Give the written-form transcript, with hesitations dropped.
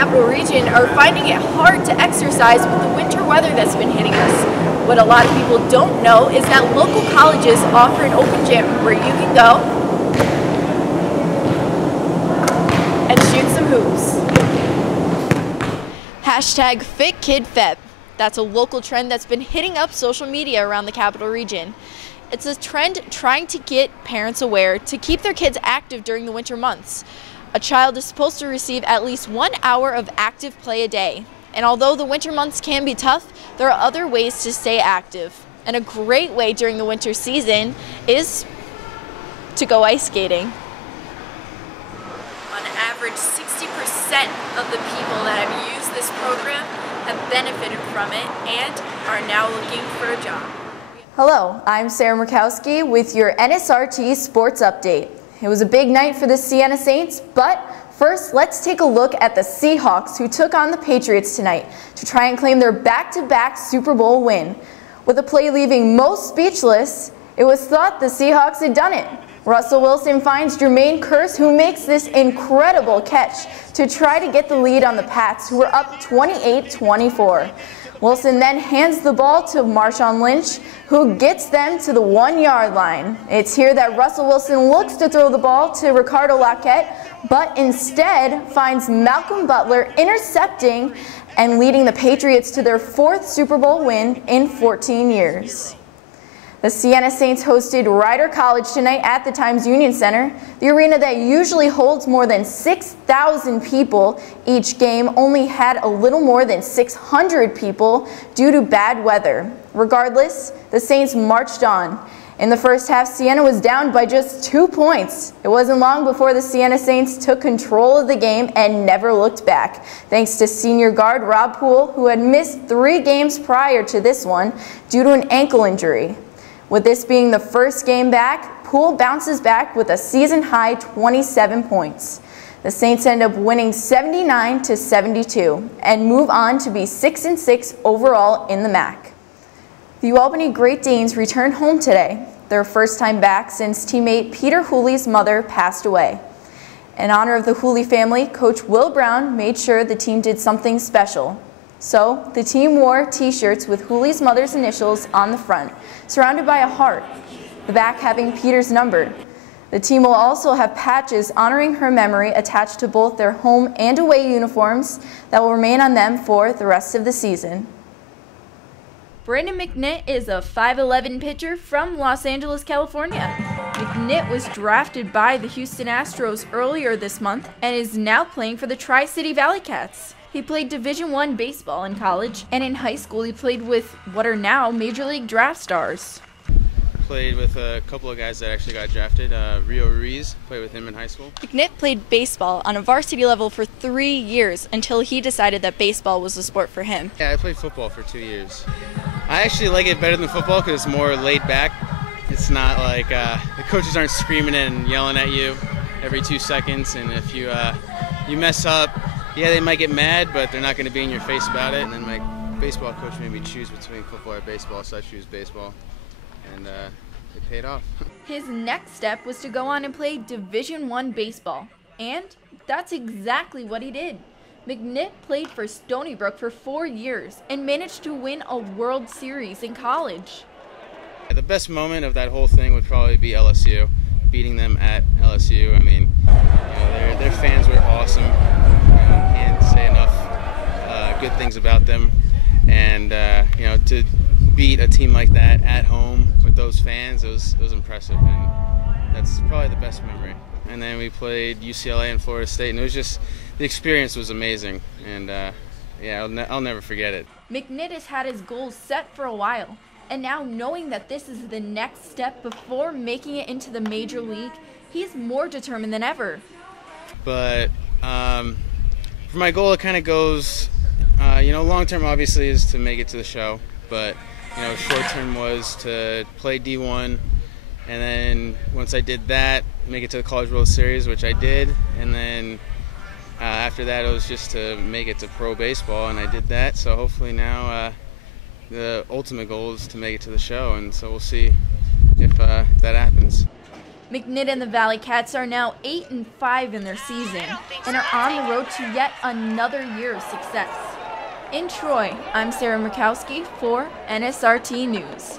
Capital Region are finding it hard to exercise with the winter weather that's been hitting us. What a lot of people don't know is that local colleges offer an open gym where you can go and shoot some hoops. Hashtag FitKidFep. That's a local trend that's been hitting up social media around the Capital Region. It's a trend trying to get parents aware to keep their kids active during the winter months. A child is supposed to receive at least 1 hour of active play a day. And although the winter months can be tough, there are other ways to stay active. And a great way during the winter season is to go ice skating. On average, 60% of the people that have used this program have benefited from it and are now looking for a job. Hello, I'm Sara Mroczkowski with your NSRT Sports Update. It was a big night for the Siena Saints, but first let's take a look at the Seahawks, who took on the Patriots tonight to try and claim their back-to-back Super Bowl win. With a play leaving most speechless, it was thought the Seahawks had done it. Russell Wilson finds Jermaine Kearse, who makes this incredible catch to try to get the lead on the Pats, who were up 28-24. Wilson then hands the ball to Marshawn Lynch, who gets them to the 1-yard line. It's here that Russell Wilson looks to throw the ball to Ricardo Lockett, but instead finds Malcolm Butler intercepting and leading the Patriots to their 4th Super Bowl win in 14 years. The Siena Saints hosted Rider College tonight at the Times-Union Center. The arena that usually holds more than 6,000 people each game only had a little more than 600 people due to bad weather. Regardless, the Saints marched on. In the first half, Siena was down by just 2 points. It wasn't long before the Siena Saints took control of the game and never looked back, thanks to senior guard Rob Poole, who had missed 3 games prior to this one due to an ankle injury. With this being the first game back, Poole bounces back with a season-high 27 points. The Saints end up winning 79-72 and move on to be 6-6 overall in the MAC. The UAlbany Great Danes return home today, their first time back since teammate Peter Hooley's mother passed away. In honor of the Hooley family, Coach Will Brown made sure the team did something special. So, the team wore t-shirts with Hooley's mother's initials on the front, surrounded by a heart, the back having Peter's number. The team will also have patches honoring her memory attached to both their home and away uniforms that will remain on them for the rest of the season. Brandon McNitt is a 5'11" pitcher from Los Angeles, California. McNitt was drafted by the Houston Astros earlier this month and is now playing for the Tri-City Valley Cats. He played Division I baseball in college, and in high school he played with what are now Major League draft stars. Played with a couple of guys that actually got drafted. Rio Ruiz, played with him in high school. McNitt played baseball on a varsity level for 3 years until he decided that baseball was the sport for him. Yeah, I played football for 2 years. I actually like it better than football because it's more laid back. It's not like the coaches aren't screaming and yelling at you every 2 seconds, and if you mess up, yeah, they might get mad, but they're not going to be in your face about it. And then my baseball coach made me choose between football or baseball, so I choose baseball, and it paid off. His next step was to go on and play Division I baseball, and that's exactly what he did. McNitt played for Stony Brook for 4 years and managed to win a World Series in college. The best moment of that whole thing would probably be LSU, beating them at LSU. I mean, their fans were awesome. Can't say enough good things about them, and to beat a team like that at home with those fans, it was impressive, and that's probably the best memory. And then we played UCLA and Florida State, and it was just, the experience was amazing, and yeah, I'll never forget it. McNitt has had his goals set for a while, and now knowing that this is the next step before making it into the major league, he's more determined than ever. But for my goal, it kind of goes, long term obviously is to make it to the show, but short term was to play D1, and then once I did that, make it to the College World Series, which I did, and then after that it was just to make it to pro baseball, and I did that. So hopefully now the ultimate goal is to make it to the show, and so we'll see if that happens. McNitt and the Valley Cats are now 8-5 in their season and are on the road to yet another year of success. In Troy, I'm Sara Mroczkowski for NSRT News.